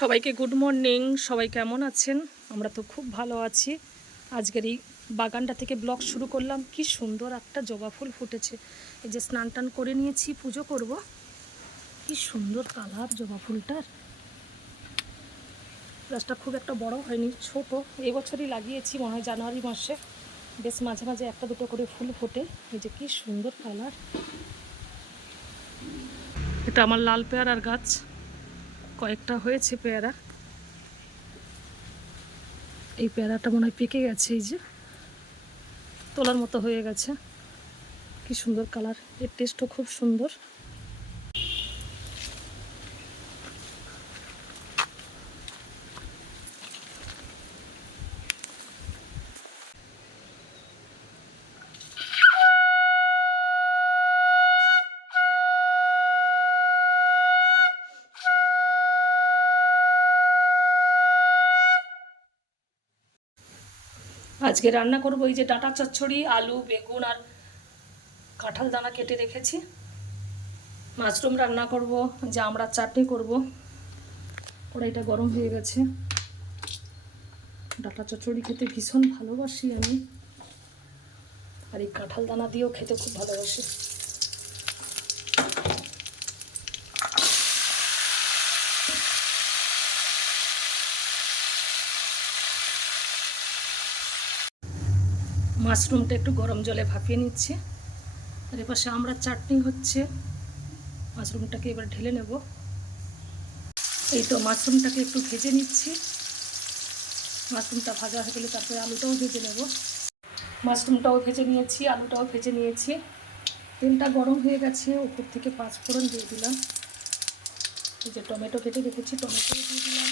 সবাইকে good morning. সবাই কেমন আছেন? আমরা তো খুব ভালো আছি। আজকের এই বাগানটা থেকে ব্লগ শুরু করলাম। কি সুন্দর একটা জবা ফুল ফুটেছে। এই যে স্নান টান করে নিয়েছি, পুজো করব। কি সুন্দর কালার জবা ফুলটার। গাছটা খুব একটা বড় হয়নি, ছোট। এই বছরই লাগিয়েছি, মনে হয় জানুয়ারি মাসে। বেশ মাঝে মাঝে একটা দুটো করে ফুল ফোটে। এই যে কি সুন্দর কালার। এটা আমার লাল পেয়ারার গাছ, কয়েকটা হয়েছে পেয়ারা। এই পেয়ারাটা মনে হয় পেকে গেছে, এই যে তোলার মতো হয়ে গেছে। কি সুন্দর কালার, এর টেস্টও খুব সুন্দর। আজকে রান্না করব এই যে ডাঁটা চচ্চড়ি, আলু, বেগুন আর কাঁঠাল দানা কেটে রেখেছি। মাশরুম রান্না করব, যে আমরা চাটনি করব। কড়াইটা গরম হয়ে গেছে। ডাঁটা চচ্চড়ি খেতে ভীষণ ভালোবাসি আমি, আর এই কাঁঠাল দানা দিয়েও খেতে খুব ভালোবাসি। মাশরুমটা একটু গরম জলে ভাপিয়ে নিচ্ছি। আর এপাশে আমরা চাটনি হচ্ছে। মাশরুমটাকে এবার ঢেলে নেব। এই তো মাশরুমটাকে একটু ভেজে নিচ্ছি। মাশরুমটা ভাজা হয়ে গেলে তারপরে আলুটাও ভেজে নেব। মাশরুমটাও ভেজে নিয়েছি, আলুটাও ভেজে নিয়েছি। তেলটা গরম হয়ে গেছে, উপর থেকে পাঁচফোড়ন দিয়ে দিলাম। এই যে টমেটো কেটে রেখেছি, টমেটো দিয়ে দিলাম।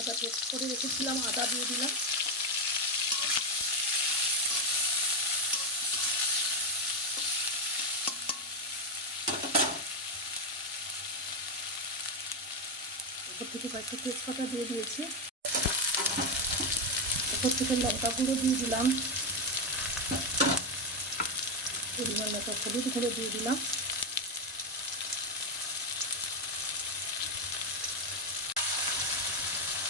আদা পেস্ট করে রেখেছিলাম, আদা দিয়ে দিলাম। উপর থেকে কয়েকটা তেজপাতা দিয়ে দিয়েছি। উপর থেকে লঙ্কা গুঁড়ো দিয়ে দিলাম। পরিমাণ মতো হলুদ গুঁড়ো দিয়ে দিলাম।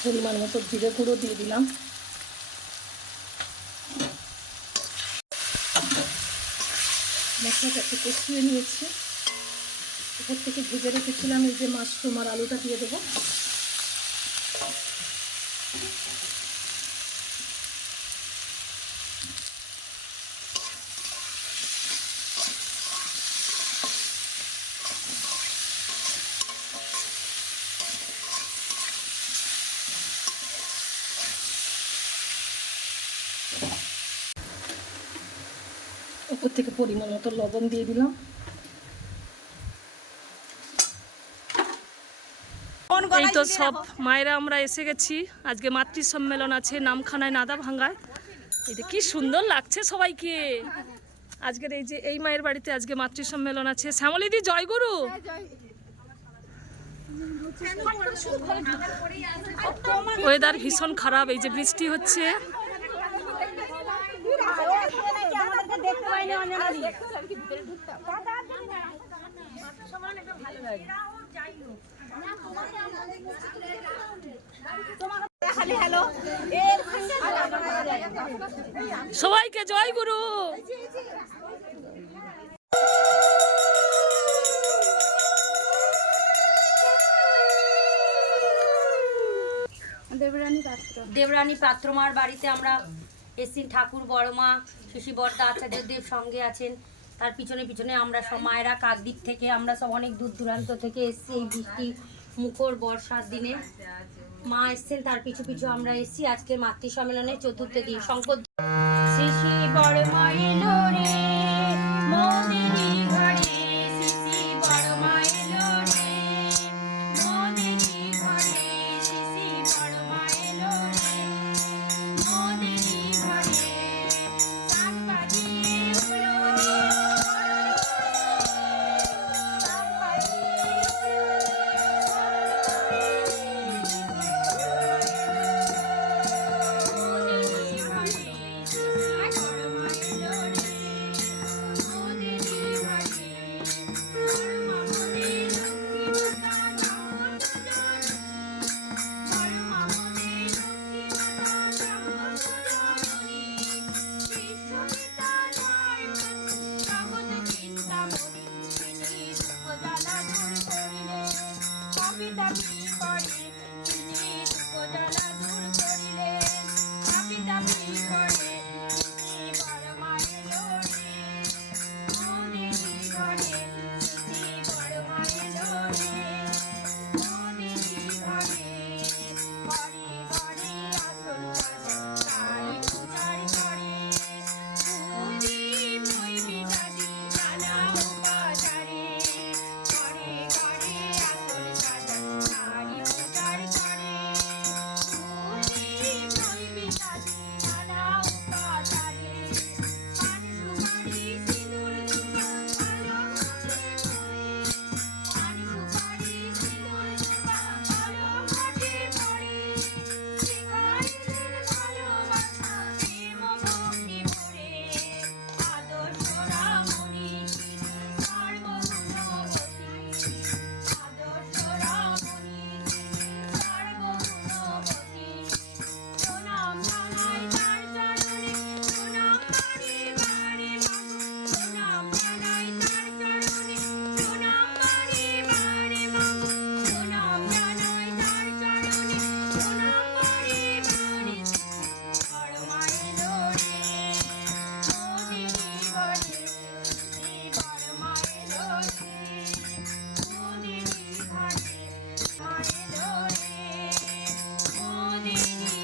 পরিমাণ মতো জিরে গুঁড়ো দিয়ে দিলাম। মশলাটা একটু কষিয়ে নিয়েছি। উপর থেকে ভেজে রেখেছিলাম এই যে মাশরুম আর আলুটা দিয়ে দেবো। উপর থেকে পরিমাণ মতো লবণ দিয়ে দিলাম। এই তো সব মায়েরা আমরা এসে গেছি। আজকে মাতৃ সম্মেলন আছে নামখানায়, নাদা ভাঙ্গায়। এটা কি সুন্দর লাগছে সবাইকে। আজকের এই যে এই মায়ের বাড়িতে আজকে মাতৃ সম্মেলন আছে। শ্যামলীদি জয়গুরু। ওয়েদার ভীষণ খারাপ, এই যে বৃষ্টি হচ্ছে। সবাইকে জয় গুরু। দেবরানী পাত্রমার বাড়িতে আমরা এসছি। ঠাকুর বড়মা শিশি বর্দা আচার্য দেব সঙ্গে আছেন। তার পিছনে পিছনে আমরা সব মায়েরা কাকদ্বীপ থেকে আমরা সব অনেক দূর দূরান্ত থেকে এসছি। এই বৃষ্টি মুখর বর্ষার দিনে মা এসছেন, তার পিছু পিছু আমরা এসছি। আজকে মাতৃ সম্মেলনের চতুর্থ দিন। শঙ্কর শিশি বড়মা এলো রে মোদেরি ঘরে, শিশি বড়মা এলো রে মোদেরি ঘরে, শিশি বড়মা এলো রে মোদেরি ঘরে। শাক বাজিয়ে উলো শাক বাজিয়ে উলো তাপি করে তিনি দুঃখ জ্বালা দূর করিলেন তাপি তাপি করে তিনি বড় মায়ের লোরে মোদিনী ঘরে তিনি বড় মায়ের লোরে মোদিনী ঘরে ঘরে ঘরে আসল তাই পূজার করে বুঝি নইবি দাদি নানা উপাচারে ঘরে ঘরে আসল তাই পূজার করে বুঝি নইবি দাদি নানা উপাচারে পান সুপারি সিঁদুর ধূপা কালো ঘটে পড়ে পান সুপারি সিঁদুর ধূপা কালো ঘটে পড়ে শিখাইলেন ভালোবাসা প্রেম ভক্তি ভরে আদর্শ রামণি তিনি সর্বগুণবতী আদর্শ রামণি তিনি সর্বগুণবতী প্রণাম জানাই তার চরণে প্রণাম বারে বারে মাগো প্রণাম জানাই তার চরণে প্রণাম বারে বারে মাগো প্রণাম জানাই তার চরণে প্রণাম বারে বারে বড় মায়ের লোরে মোদিনী ঘরে শ্রী বড় মায়ের লোরে মোদিনী ঘরে মায়ের লোরে মোদিনী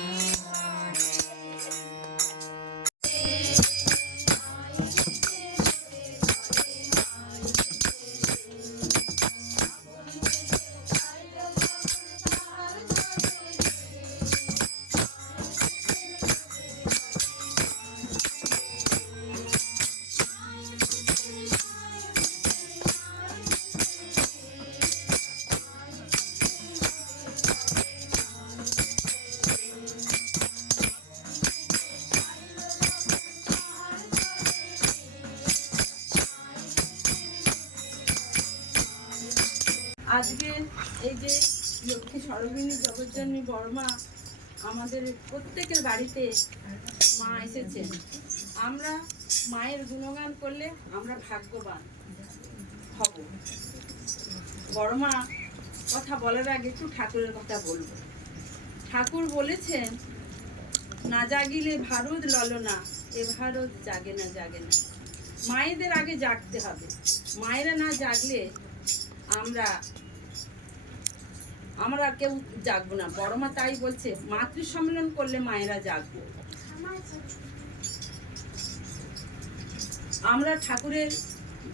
আজকে এই যে লক্ষ্মী সরোজিনী জগজ্জননী বড়মা আমাদের প্রত্যেকের বাড়িতে মা এসেছেন। আমরা মায়ের গুণগান করলে আমরা ভাগ্যবান হব। বড়মা কথা বলার আগে একটু ঠাকুরের কথা বলবো। ঠাকুর বলেছেন, না জাগিলে ভারত ললনা, এ ভারত জাগে না জাগে না। মায়েদের আগে জাগতে হবে। মায়েরা না জাগলে আমরা কেউ জাগবো না। বড়মা তাই বলছে, মাতৃ সম্মেলন করলে মায়েরা জাগবো। আমরা ঠাকুরের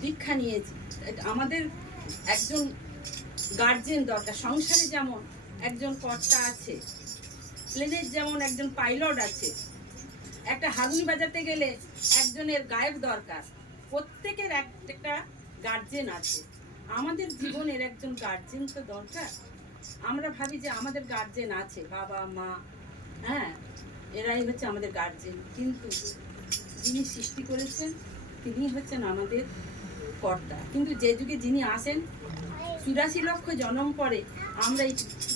দীক্ষা নিয়েছি। আমাদের একজন গার্জেন দরকার। সংসারে যেমন একজন কর্তা আছে, প্লেনের যেমন একজন পাইলট আছে, একটা হারমোনি বাজাতে গেলে একজনের গায়ক দরকার। প্রত্যেকের একটা গার্জেন আছে। আমাদের জীবনের একজন গার্জেন তো দরকার। আমরা ভাবি যে আমাদের গার্জেন আছে, বাবা মা, হ্যাঁ, এরাই হচ্ছে আমাদের গার্জেন। কিন্তু যিনি সৃষ্টি করেছেন তিনি হচ্ছেন আমাদের কর্তা। কিন্তু যে যুগে যিনি আসেন, 84 লক্ষ জন্ম পরে আমরা এই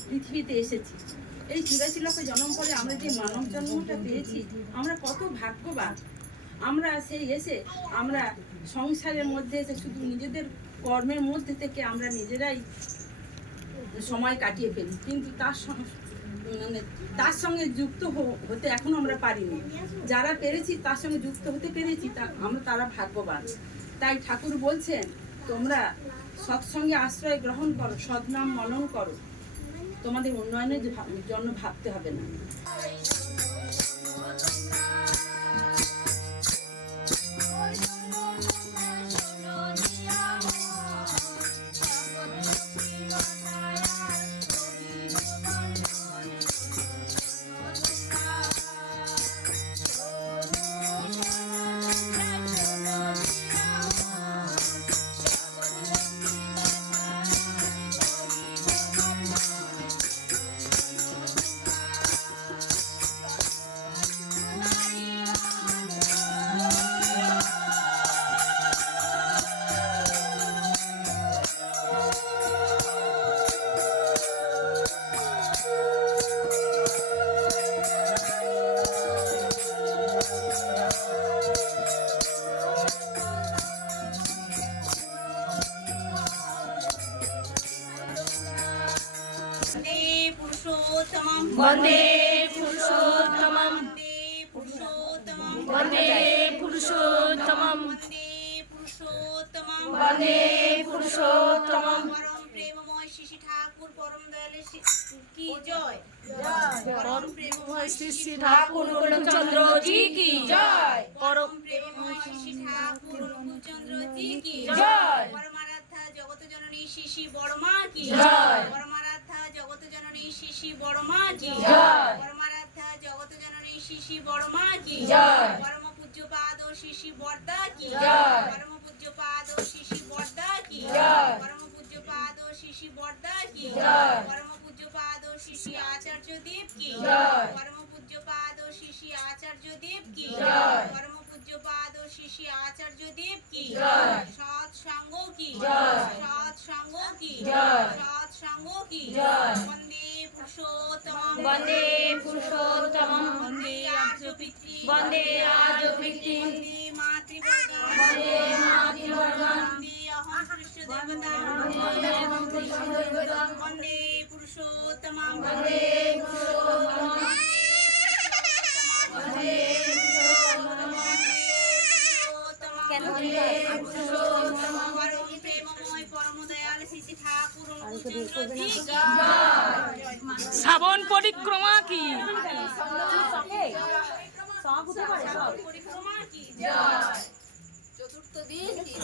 পৃথিবীতে এসেছি। এই 84 লক্ষ জন্ম পরে আমরা যে মানব জন্মটা পেয়েছি, আমরা কত ভাগ্যবান। আমরা সেই এসে আমরা সংসারের মধ্যে এসে শুধু নিজেদের কর্মের মধ্যে থেকে আমরা নিজেরাই সময় কাটিয়ে ফেলি। কিন্তু তার সঙ্গে যুক্ত হতে এখনো আমরা পারিনি। যারা পেরেছি তার সঙ্গে যুক্ত হতে পেরেছি, তারা ভাগ্যবান। তাই ঠাকুর বলছেন, তোমরা সৎসঙ্গে আশ্রয় গ্রহণ করো, সৎনাম মনন করো, তোমাদের উন্নয়নের জন্য ভাবতে হবে না। वन्दे पुरुषोत्तमं वन्दे पुरुषोत्तमं वन्दे पुरुषोत्तमं वन्दे पुरुषोत्तमं वन्दे पुरुषोत्तमं वन्दे पुरुषोत्तमं परम प्रेममय श्री ठाकुर परम दयालु की जय परम प्रेममय श्री ठाकुर चंद्र जी की जय। परम प्रेममय श्री ठाकुर चंद्र जी की जय। परमाराध्या जगत जननी श्री बड़मा की जय। परमाराध्या जगत जननी श्री बड़मा की जय। परमाराध्या जगत जननी श्री बड़मा की जय। परम पूज्य पाद श्री बरदा की जय। परम पूज्य पाद श्री बरदा की जय। परम पूज्य पाद श्री बरदा की जय। परम पूज्य पाद श्री आचार्य देव की जय। परम पूज्य पाद श्री आचार्य देव की जय। परम पूज्य पाद श्री आचार्य देव की जय। सत संगों की जय। सत संगों की जय। सत संगों की जय। वंदे पुरुषोत्तमं वन्दे पुरुषोत्तमं वंदे आर्य पितृ वन्दे आर्य पितृ वंदे मातृवर्गं वन्दे मातृवर्गं वंदे अहं कृष्ण देवता वंदे पुरुषोत्तमं वन्दे पुरुषोत्तमं वन्दे परम प्रेममय परम दयाल श्री ठाकुर অনুকূলচন্দ্র জি কি শ্রাবণ পরিক্রমা কি পরিক্রমা কি চতুর্থ দিন কি